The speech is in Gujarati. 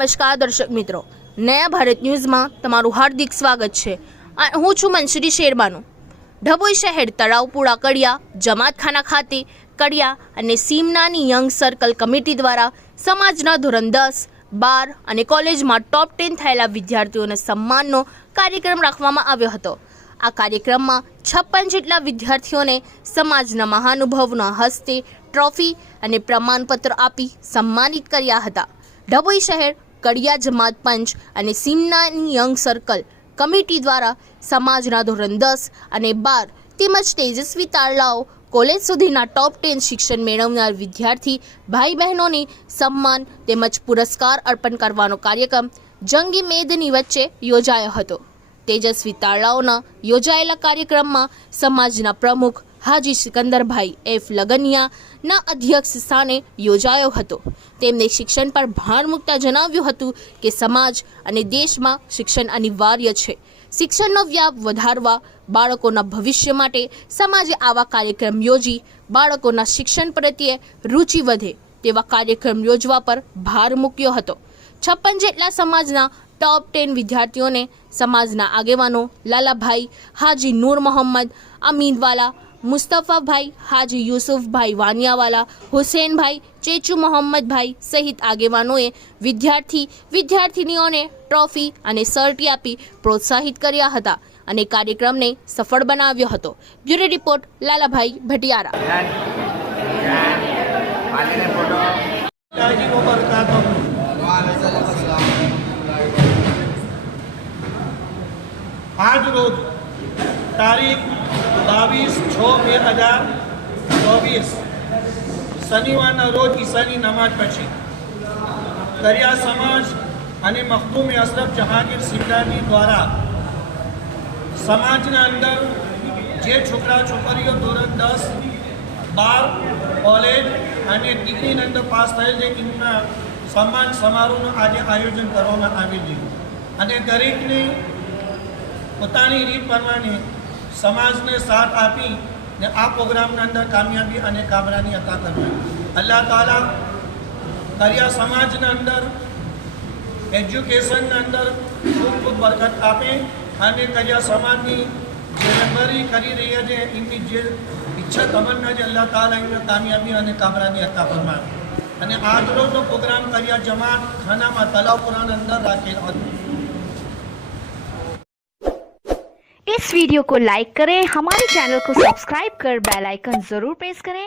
નમસ્કાર દર્શક મિત્રો, નયા ભારત ન્યૂઝમાં તમારું હાર્દિક સ્વાગત છે। હું છું મંસૂરી શેરબાનુ। ડભોઈ શહેર તળાવપુરા કડિયા જમાતખાના ખાતે કડિયા અને સીમનાની યંગ સર્કલ કમિટી દ્વારા સમાજના ધોરણ 10, 12 અને કોલેજમાં ટોપ 10 થયેલા વિદ્યાર્થીઓને સન્માનનો કાર્યક્રમ રાખવામાં આવ્યો હતો। આ કાર્યક્રમમાં 56 જેટલા વિદ્યાર્થીઓને સમાજના મહાનુભાવોના હસ્તે ટ્રોફી અને પ્રમાણપત્ર આપી સન્માનિત કર્યા હતા। ડભોઈ શહેર કડિયા જમાત પંચ અને સીમનાની યંગ સર્કલ કમિટી દ્વારા સમાજના ધોરણ 10 અને 12 તેમજ તેજસ્વી તારલાઓ કોલેજ સુધીના ટોપ 10 શિક્ષણ મેળવનાર વિદ્યાર્થી ભાઈ બહેનોને સન્માન તેમજ પુરસ્કાર અર્પણ કરવાનો કાર્યક્રમ જંગી મેદની વચ્ચે યોજાયો હતો। તેજસ્વી તારલાઓના યોજાયેલા કાર્યક્રમમાં સમાજના પ્રમુખ હાજી સિકંદરભાઈ એફ લગનિયાના અધ્યક્ષ સ્થાને યોજાયો હતો। તેમણે શિક્ષણ પર ભાર મૂકતા જણાવ્યું હતું કે સમાજ અને દેશમાં શિક્ષણ અનિવાર્ય છે। શિક્ષણનો વ્યાપ વધારવા બાળકોના ભવિષ્ય માટે સમાજે આવા કાર્યક્રમ યોજી બાળકોના શિક્ષણ પ્રત્યે રુચિ વધે તેવા કાર્યક્રમ યોજવા પર ભાર મૂક્યો હતો। 56 જેટલા સમાજના ટોપ 10 વિદ્યાર્થીઓને સમાજના આગેવાનો લાલાભાઈ હાજી નૂર મોહમ્મદ અમીનવાલા, મુસ્તફાભાઈ હાજી યુસુફભાઈ વાનિયાવાલા, હુસેનભાઈ ચેચુ મોહમ્મદભાઈ સહિત આગેવાનોએ વિદ્યાર્થીનીઓને ટ્રોફી અને સર્ટી આપી પ્રોત્સાહિત કર્યા હતા અને કાર્યક્રમને સફળ બનાવ્યો હતો। Bureau report Lalabhai Bhatiyara. आज रोज तारीख 22/6/2024 शनिवाરના રોજ ઈશાની નમાઝ પછી દરિયા સમાજ અને મખદૂમ અશરફ જહાંગીર સિંગલાની દ્વારા સમાજના અંદર જે છોકરા છોકરીઓ ધોરણ 10, 12 કોલેજ અને ડિગ્રીની અંદર પાસ થયેલ છે એમના સન્માન સમારોહનું આજે આયોજન કરવામાં આવ્યું છે અને દરેકને પોતાની રીત પ્રમાણે સમાજને સાથ આપી ને આ પ્રોગ્રામના અંદર કામયાબી અને કામરાની અતા કરવી। અલ્લાહ તાલા કરિયા સમાજના અંદર એજ્યુકેશનના અંદર ખૂબ ખૂબ બરકત આપે અને કરિયા સમાજની જે રહેબરી કરી રહ્યા છે એમની જે ઈચ્છા તમન્ના છે અલ્લાહ તાલા એમને કામયાબી અને કામરાની અતા ફરમાવે। અને આજરોજનો પ્રોગ્રામ કરિયા જમાત ખાનામાં તલાવપુરાના અંદર રાખેલ હતો। इस वीडियो को लाइक करें, हमारे चैनल को सब्सक्राइब कर बेल आइकन जरूर प्रेस करें